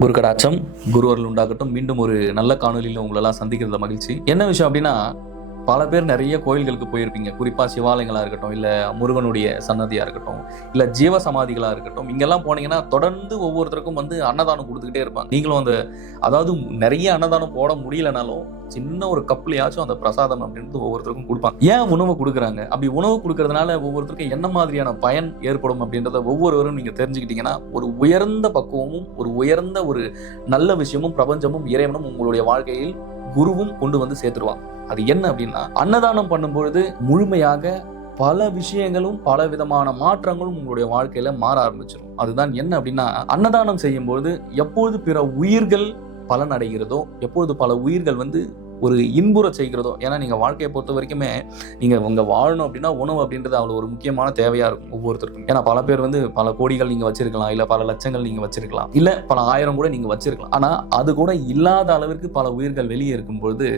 குரு கடாட்சம், குருவர்கள் உண்டாகட்டும். மீண்டும் ஒரு நல்ல காணொலியில் உங்களெல்லாம் சந்திக்கிறதுல மகிழ்ச்சி. என்ன விஷயம் அப்படின்னா, பல பேர் நிறைய கோயில்களுக்கு போயிருப்பீங்க. குறிப்பாக சிவாலயங்களாக இருக்கட்டும், இல்லை முருகனுடைய சன்னதியாக இருக்கட்டும், இல்லை ஜீவ சமாதிகளாக இருக்கட்டும். இங்கெல்லாம் போனீங்கன்னா தொடர்ந்து ஒவ்வொருத்தருக்கும் அன்னதானம் கொடுத்துக்கிட்டே இருப்பாங்க. நீங்களும் அதாவது நிறைய அன்னதானம் போட முடியலனாலும் சின்ன ஒரு கப்லையாச்சும் அந்த பிரசாதம் அப்படின்றது ஒவ்வொருத்தருக்கும் கொடுப்பாங்க. ஏன் உணவு கொடுக்குறாங்க? அப்படி உணவு கொடுக்கறதுனால ஒவ்வொருத்தருக்கும் என்ன மாதிரியான பயன் ஏற்படும் அப்படின்றத ஒவ்வொருவரும் நீங்க தெரிஞ்சுக்கிட்டீங்கன்னா, ஒரு உயர்ந்த பக்குவமும் ஒரு உயர்ந்த ஒரு நல்ல விஷயமும் பிரபஞ்சமும் இறைவனும் உங்களுடைய வாழ்க்கையில் குருவும் கொண்டு வந்து சேர்த்துருவாங்க. அது என்ன அப்படின்னா, அன்னதானம் பண்ணும்பொழுது முழுமையாக பல விஷயங்களும் பல விதமான மாற்றங்களும் உங்களுடைய வாழ்க்கையில மாற ஆரம்பிச்சிடும். அதுதான் என்ன அப்படின்னா, அன்னதானம் செய்யும்போது எப்பொழுது பிற உயிர்கள் பலன் அடைகிறதோ, எப்பொழுது பல உயிர்கள் ஒரு இன்புற செய்கிறதோ. ஏன்னா நீங்க வாழ்க்கையை பொறுத்த வரைக்குமே நீங்க வாழணும் அப்படின்னா உணவு அப்படின்றது அவ்வளவு ஒரு முக்கியமான தேவையா இருக்கும் ஒவ்வொருத்தருக்கும். ஏன்னா பல பேர் பல கோடிகள் நீங்க வச்சிருக்கலாம், இல்ல பல லட்சங்கள் நீங்க வச்சிருக்கலாம், இல்ல பல ஆயிரம் கூட நீங்க வச்சிருக்கலாம். ஆனா அது கூட இல்லாத அளவிற்கு பல உயிர்கள் வெளியே இருக்கும் பொழுது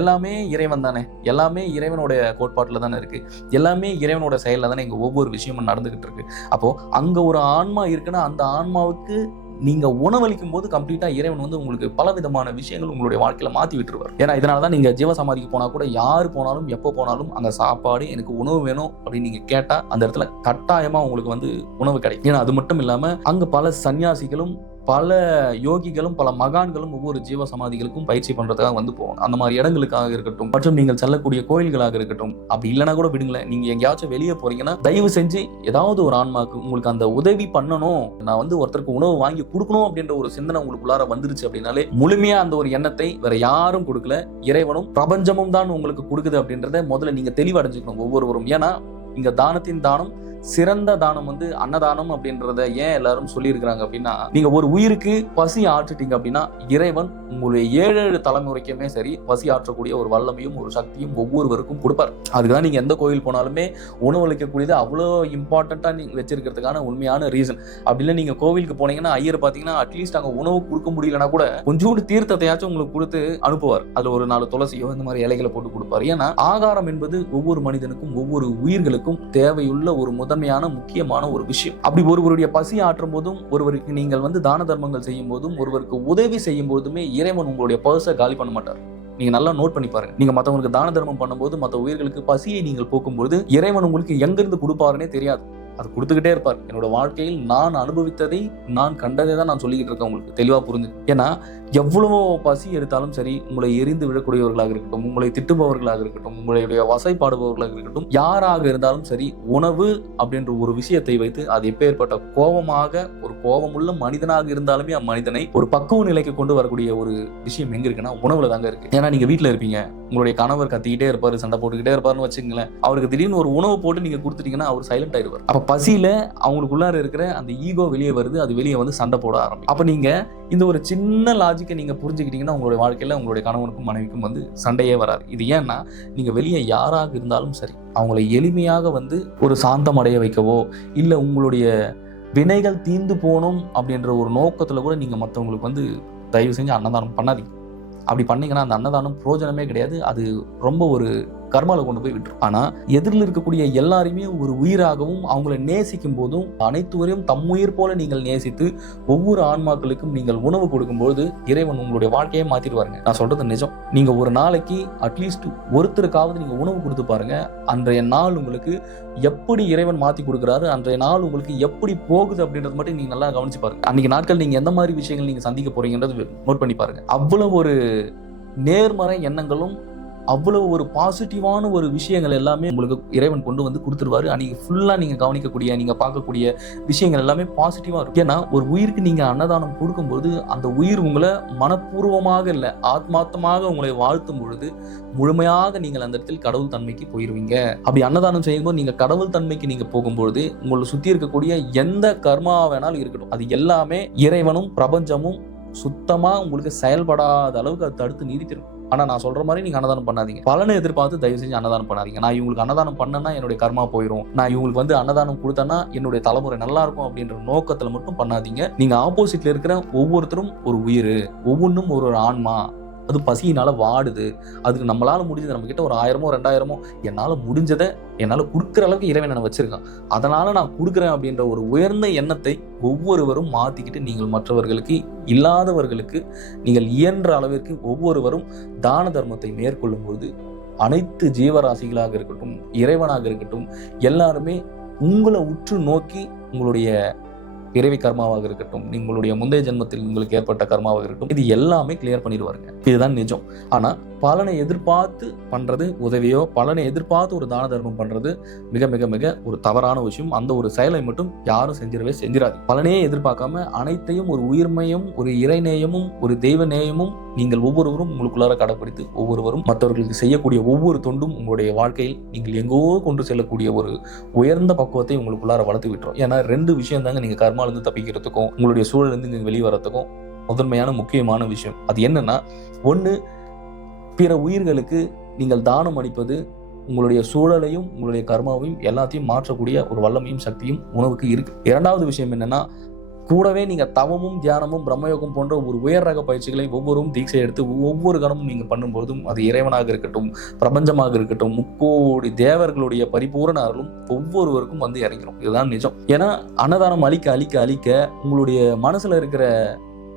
எல்லாமே இறைவன் தானே, எல்லாமே இறைவனுடைய கோட்பாட்டுல தானே இருக்கு, எல்லாமே இறைவனோட செயல்ல தானே இங்க ஒவ்வொரு விஷயமும் நடந்துகிட்டு இருக்கு. அப்போ அங்க ஒரு ஆன்மா இருக்குன்னா அந்த ஆன்மாவுக்கு நீங்க உணவளிக்கும் போது கம்ப்ளீட்டா இறைவன் உங்களுக்கு பல விதமான விஷயங்கள் உங்களுடைய வாழ்க்கையில மாத்தி விட்டுருவார். ஏன்னா இதனாலதான் நீங்க ஜீவசமாதிக்கு போனா கூட யாரு போனாலும் எப்போ போனாலும் அங்க சாப்பாடு, எனக்கு உணவு வேணும் அப்படின்னு நீங்க கேட்டா அந்த இடத்துல கட்டாயமா உங்களுக்கு உணவு கிடைக்கும். ஏன்னா அது மட்டும் இல்லாம அங்க பல சன்னியாசிகளும் பல யோகிகளும் பல மகான்களும் ஒவ்வொரு ஜீவ சமாதிகளுக்கும் பயிற்சி பண்றதுக்காக போவாங்க. அந்த மாதிரி இடங்களுக்காக இருக்கட்டும், மற்றும் நீங்கள் செல்லக்கூடிய கோயில்களாக இருக்கட்டும். அப்படி இல்லைன்னா கூட விடுங்களேன், நீங்க எங்கேயாச்சும் வெளியே போறீங்கன்னா தயவு செஞ்சு ஏதாவது ஒரு ஆன்மாக்கு உங்களுக்கு அந்த உதவி பண்ணணும், நான் ஒருத்தருக்கு உணவு வாங்கி கொடுக்கணும் அப்படின்ற ஒரு சிந்தனை உங்களுக்குள்ளார வந்துருச்சு அப்படின்னாலே முழுமையா அந்த ஒரு எண்ணத்தை வேற யாரும் கொடுக்கல, இறைவனும் பிரபஞ்சமும் தான் உங்களுக்கு கொடுக்குது அப்படின்றத முதல்ல நீங்க தெளிவடைஞ்சுக்கணும் ஒவ்வொருவரும். ஏன்னா இங்க தானத்தின் தானம் சிறந்த தானம் அன்னதானம் அப்படின்றத ஏன் எல்லாரும் சொல்லி இருக்கிறாங்க அப்படின்னா, நீங்க ஒரு உயிருக்கு பசி ஆற்றுட்டீங்க அப்படின்னா இறைவன் உங்களுடைய 7 தலைமுறைக்குமே சரி பசி ஆற்றக்கூடிய ஒரு வல்லமையும் ஒரு சக்தியும் ஒவ்வொருவருக்கும் கொடுப்பார். அதுக்குதான் நீங்க எந்த கோயில் போனாலுமே உணவளிக்கக்கூடியது அவ்வளோ இம்பார்ட்டண்டா நீங்க வச்சிருக்கிறதுக்கான உண்மையான ரீசன். அப்படி இல்லை நீங்க கோவிலுக்கு போனீங்கன்னா ஐயர் பாத்தீங்கன்னா அட்லீஸ்ட் அங்க உணவு கொடுக்க முடியலன்னா கூட கொஞ்சோண்டு தீர்த்தத்தையாச்சும் உங்களுக்கு கொடுத்து அனுப்புவார். அதுல ஒரு 4 துளசியோ இந்த மாதிரி இலைகளை போட்டு கொடுப்பார். ஏன்னா ஆகாரம் என்பது ஒவ்வொரு மனிதனுக்கும் ஒவ்வொரு உயிர்களுக்கும் தேவையுள்ள ஒரு முதன்மையான முக்கியமான ஒரு விஷயம். அப்படி ஒருவருடைய பசி ஆற்றும் போதும், ஒருவருக்கு நீங்கள் தான தர்மங்கள் செய்யும் போதும், ஒருவருக்கு உதவி செய்யும் போதுமே இறைவன் உங்களுடைய பர்ஸை காலி பண்ண மாட்டார். நீங்க நல்லா நோட் பண்ணி பாருங்க. நீங்க மத்தவங்களுக்கு தான தர்மம் பண்ணும்போது, மற்ற உயிர்களுக்கு பசியை நீங்கள் போக்கும்போது இறைவன் உங்களுக்கு எங்கிருந்து கொடுப்பாருன்னே தெரியாது, அது கொடுத்துக்கிட்டே இருப்பார். என்னோட வாழ்க்கையில் நான் அனுபவித்ததை நான் கண்டதை தான் நான் சொல்லிக்கிட்டு இருக்கேன், உங்களுக்கு தெளிவா புரிஞ்சு. ஏன்னா எவ்வளவோ பசி எடுத்தாலும் சரி, உங்களை எரிந்து விழக்கூடியவர்களாக இருக்கட்டும், உங்களை திட்டுபவர்களாக இருக்கட்டும், உங்களுடைய வசைப்பாடுபவர்களாக இருக்கட்டும், யாராக இருந்தாலும் சரி, உணவு அப்படின்ற ஒரு விஷயத்தை வைத்து அது எப்பேற்பட்ட கோபமாக ஒரு கோபமுள்ள மனிதனாக இருந்தாலுமே அம்மனிதனை ஒரு பக்குவ நிலைக்கு கொண்டு வரக்கூடிய ஒரு விஷயம் எங்க இருக்குன்னா உணவுல தாங்க இருக்கு. ஏன்னா நீங்க வீட்டுல இருப்பீங்க, உங்களுடைய கணவர் கத்திக்கிட்டே இருப்பாரு, சண்டை போட்டுக்கிட்டே இருப்பாருன்னு வச்சுங்களேன். அவருக்கு திடீர்னு ஒரு உணவு போட்டு நீங்க கொடுத்துட்டீங்கன்னா அவர் சைலண்ட் ஆயிடுவார். அப்ப பசியில அவங்களுக்குள்ளார இருக்கிற அந்த ஈகோ வெளியே வருது, அது வெளியே சண்டை போட ஆரம்பிக்கும். அப்ப நீங்க இந்த ஒரு சின்ன லாஜிக்கை நீங்க புரிஞ்சுக்கிட்டீங்கன்னா உங்களுடைய வாழ்க்கையில உங்களுடைய கணவனுக்கும் மனைவிக்கும் சண்டையே வராது. இது ஏன்னா நீங்க வெளியே யாராக இருந்தாலும் சரி அவங்களை எளிமையாக ஒரு சாந்தம் அடைய வைக்கவோ, இல்ல உங்களுடைய வினைகள் தீர்ந்து போகணும் அப்படின்ற ஒரு நோக்கத்துல கூட நீங்க மற்றவங்களுக்கு தயவு செஞ்சு அன்னதானம் பண்ணாதீங்க. அப்படி பண்ணீங்கன்னா அந்த அன்னதானம் பிரயோஜனமே கிடையாது. அது ரொம்ப ஒரு கர்மால கொண்டு போய் விட்டுரும். ஆனா எதிரில் இருக்கக்கூடிய எல்லாரையுமே ஒரு உயிராகவும் அவங்களை நேசிக்கும் போதும் அனைத்துவரையும் தம்முயிர் போல நீங்கள் நேசித்து ஒவ்வொரு ஆன்மாக்களுக்கும் நீங்கள் உணவு கொடுக்கும்போது இறைவன் உங்களுடைய வாழ்க்கையை மாத்திடுவாருங்க. நான் சொல்றது நிஜம். நீங்க ஒரு நாளைக்கு அட்லீஸ்ட் ஒருத்தருக்காவது நீங்க உணவு கொடுத்து பாருங்க. அன்றைய நாள் உங்களுக்கு எப்படி இறைவன் மாத்தி கொடுக்குறாரு, அன்றைய நாள் உங்களுக்கு எப்படி போகுது அப்படின்றது மட்டும் நீங்க நல்லா கவனிச்சு பாருங்க. அன்னைக்கு நாட்கள் நீங்க எந்த மாதிரி விஷயங்கள் நீங்க சந்திக்க போறீங்கன்றது நோட் பண்ணி பாருங்க. அவ்வளவு ஒரு நேர்மறை எண்ணங்களும் அவ்வளவு ஒரு பாசிட்டிவான ஒரு விஷயங்கள் எல்லாமே உங்களுக்கு இறைவன் கொண்டு கொடுத்துருவாரு. அன்னைக்கு ஃபுல்லா நீங்க கவனிக்கக்கூடிய நீங்க பார்க்கக்கூடிய விஷயங்கள் எல்லாமே பாசிட்டிவா இருக்கும். ஏன்னா ஒரு உயிருக்கு நீங்க அன்னதானம் கொடுக்கும்போது அந்த உயிர் உங்களை மனப்பூர்வமாக இல்லை ஆத்மார்த்தமாக உங்களை வாழ்த்தும் பொழுது முழுமையாக நீங்கள் அந்த இடத்தில் கடவுள் தன்மைக்கு போயிருவீங்க. அப்படி அன்னதானம் செய்யும்போது நீங்க கடவுள் தன்மைக்கு நீங்க போகும்பொழுது உங்களை சுத்தி இருக்கக்கூடிய எந்த கர்மா வேணாலும் இருக்கட்டும், அது எல்லாமே இறைவனும் பிரபஞ்சமும் சுத்தமா உங்களுக்கு செயல்படாத அளவுக்கு அது தடுத்து நீடித்திருக்கும். ஆனா நான் சொல்ற மாதிரி நீங்க அன்னதானம் பண்ணாதீங்க. பலனை எதிர்பார்த்து தயவு செஞ்சு அன்னதானம் பண்ணாதீங்க. நான் இவங்களுக்கு அன்னதானம் பண்ணனா என்னுடைய கர்மா போயிடும், நான் இவங்களுக்கு அன்னதானம் கொடுத்தேன்னா என்னுடைய தலைமுறை நல்லா இருக்கும் அப்படின்ற நோக்கத்துல மட்டும் பண்ணாதீங்க. நீங்க ஆப்போசிட்ல இருக்கிற ஒவ்வொருத்தரும் ஒரு உயிர், ஒவ்வொன்றும் ஒரு ஆன்மா. அது பசியினால் வாடுது, அதுக்கு நம்மளால் முடிஞ்சது, நம்மக்கிட்ட ஒரு 1000மோ 2000மோ என்னால் முடிஞ்சதை என்னால் கொடுக்குற அளவுக்கு இறைவன் என்னை வச்சுருக்கான், அதனால் நான் கொடுக்குறேன் அப்படின்ற ஒரு உயர்ந்த எண்ணத்தை ஒவ்வொருவரும் மாற்றிக்கிட்டு நீங்கள் மற்றவர்களுக்கு, இல்லாதவர்களுக்கு நீங்கள் இயன்ற அளவிற்கு ஒவ்வொருவரும் தான தர்மத்தை மேற்கொள்ளும் பொழுது அனைத்து ஜீவராசிகளாக இருக்கட்டும், இறைவனாக இருக்கட்டும், எல்லாருமே உங்களை உற்று நோக்கி உங்களுடைய பிறவி கர்மாவாக இருக்கட்டும், உங்களுடைய முந்தைய ஜென்மத்தில் உங்களுக்கு ஏற்பட்ட கர்மாவாக இருக்கட்டும், இது எல்லாமே கிளியர் பண்ணிடுவாருங்க. இதுதான் நிஜம். ஆனா பலனை எதிர்பார்த்து பண்றது உதவியோ, பலனை எதிர்பார்த்து ஒரு தான தர்மம் பண்றது மிக மிக மிக ஒரு தவறான விஷயம். அந்த ஒரு செயலை மட்டும் யாரும் செஞ்சிடாது. பலனையே எதிர்பார்க்காம அனைத்தையும் ஒரு உயிர்மையும், ஒரு இறைநேயமும், ஒரு தெய்வ நேயமும் நீங்கள் ஒவ்வொருவரும் உங்களுக்குள்ளார கடைப்பிடித்து ஒவ்வொருவரும் மற்றவர்களுக்கு செய்யக்கூடிய ஒவ்வொரு தொண்டும் உங்களுடைய வாழ்க்கையில் நீங்கள் எங்கோ கொண்டு செல்லக்கூடிய ஒரு உயர்ந்த பக்குவத்தை உங்களுக்குள்ளார வளர்த்து விட்டுரும். ஏன்னா 2 விஷயம் தாங்க நீங்க கர்மாலிருந்து தப்பிக்கிறதுக்கும் உங்களுடைய சூழலிருந்து நீங்க வெளியே வரத்துக்கும் முதன்மையான முக்கியமான விஷயம். அது என்னன்னா, 1, பிற உயிர்களுக்கு நீங்கள் தானம் அளிப்பது உங்களுடைய சூழலையும் உங்களுடைய கர்மாவையும் எல்லாத்தையும் மாற்றக்கூடிய ஒரு வல்லமையும் சக்தியும் உணவுக்கு இருக்கு. 2வது விஷயம் என்னன்னா, கூடவே நீங்க தவமும் தியானமும் பிரம்மயோகம் போன்ற ஒரு உயர் ரக பயிற்சிகளை ஒவ்வொருவரும் தீட்சை எடுத்து ஒவ்வொரு கணமும் நீங்க பண்ணும்போதும் அது இறைவனாக இருக்கட்டும், பிரபஞ்சமாக இருக்கட்டும், 3 கோடி தேவர்களுடைய பரிபூரண அருளும் ஒவ்வொருவருக்கும் வந்து இறங்கிடும். இதுதான் நிஜம். ஏன்னா அன்னதானம் அளிக்க அளிக்க அளிக்க உங்களுடைய மனசுல இருக்கிற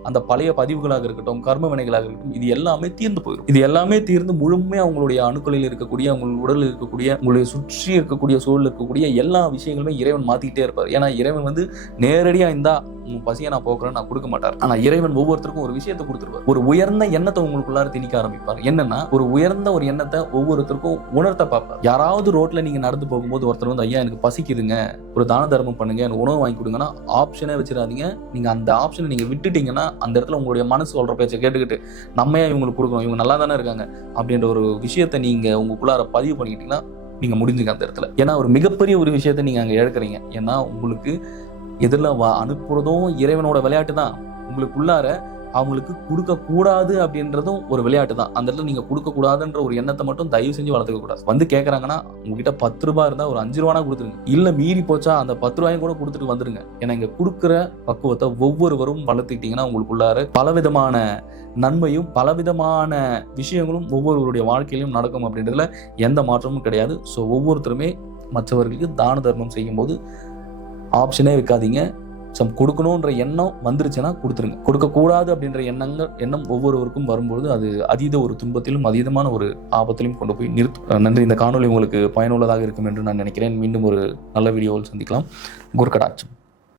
அந்த பழைய பதிவுகளாக இருக்கட்டும், கர்ம வினைகளாக இருக்கட்டும், இது எல்லாமே தீர்ந்து போயிடும். இது எல்லாமே தீர்ந்து முழுமையா உங்களுடைய அணுக்களில் இருக்கக்கூடிய, உங்களுடைய உடலில் இருக்கக்கூடிய, உங்களுடைய சுற்றி இருக்கக்கூடிய சூழல் இருக்கக்கூடிய எல்லா விஷயங்களுமே இறைவன் மாத்திக்கிட்டே இருப்பார். ஏன்னா இறைவன் வந்து நேரடியா இந்தா உன் பசியை நான் போக்குறேன் நான் கொடுக்க மாட்டார். ஆனா இறைவன் ஒவ்வொருத்தருக்கும் ஒரு விஷயத்தை கொடுத்துருவார். ஒரு உயர்ந்த எண்ணத்தை உங்களுக்குள்ளார திணிக்க ஆரம்பிப்பார். என்னன்னா, ஒரு உயர்ந்த ஒரு எண்ணத்தை ஒவ்வொருத்தருக்கும் உணர்த்த பார்ப்பார். யாராவது ரோட்ல நீங்க நடந்து போகும்போது ஒருத்தர் வந்து, ஐயா எனக்கு பசிக்குதுங்க, ஒரு தான தர்மம் பண்ணுங்க, எனக்கு உணவு வாங்கி கொடுங்கன்னா ஆப்ஷனே வச்சிடாதீங்க. நீங்க அந்த ஆப்ஷனை நீங்க விட்டுட்டீங்கன்னா அந்த இடத்துல உங்களுடைய மனசு சொல்ற பேச்சை கேட்டுக்கிட்டு நம்மையா இவங்களுக்கு கொடுக்கணும், இவங்க நல்லா தானே இருக்காங்க அப்படின்ற ஒரு விஷயத்தை நீங்க உங்களுக்குள்ளார பதிவு பண்ணிக்கிட்டீங்கன்னா நீங்க முடிஞ்சுங்க அந்த இடத்துல. ஏன்னா ஒரு மிகப்பெரிய ஒரு விஷயத்தை நீங்க அங்க இழக்கிறீங்க. ஏன்னா உங்களுக்கு எதிரில் அனுப்புறதும் இறைவனோட விளையாட்டு தான். உங்களுக்குள்ளார அவங்களுக்கு கொடுக்க கூடாது அப்படின்றதும் ஒரு விளையாட்டு தான். அந்த இடத்துல நீங்க கொடுக்க கூடாதுன்ற ஒரு எண்ணத்தை மட்டும் தயவு செஞ்சு வளர்த்துக்க கூடாது. வந்து கேட்கறாங்கன்னா உங்ககிட்ட 10 ரூபாய் இருந்தா ஒரு 5 ரூபானா கொடுத்துருங்க. இல்ல மீறி போச்சா அந்த 10 ரூபாயும் கூட கொடுத்துட்டு வந்துருங்க. ஏன்னா இங்க கொடுக்குற பக்குவத்தை ஒவ்வொருவரும் வளர்த்துக்கிட்டீங்கன்னா உங்களுக்குள்ளார பலவிதமான நன்மையும் பலவிதமான விஷயங்களும் ஒவ்வொருவருடைய வாழ்க்கையிலும் நடக்கும் அப்படின்றதுல எந்த மாற்றமும் கிடையாது. ஸோ ஒவ்வொருத்தருமே மற்றவர்களுக்கு தான தர்மம் செய்யும் போது ஆப்ஷனே வைக்காதீங்க. கொடுக்கணுன்ற எண்ணம் வந்துருச்சுன்னா கொடுத்துருங்க. கொடுக்கக்கூடாது அப்படின்ற எண்ணம் ஒவ்வொருவருக்கும் வரும்பொழுது அது அதீத ஒரு துன்பத்திலும் அதீதமான ஒரு ஆபத்திலும் கொண்டு போய் நிறுத்தும். நன்றி. இந்த காணொலி உங்களுக்கு பயனுள்ளதாக இருக்கும் என்று நான் நினைக்கிறேன். மீண்டும் ஒரு நல்ல வீடியோவில் சந்திக்கலாம். குருகடாட்சம்.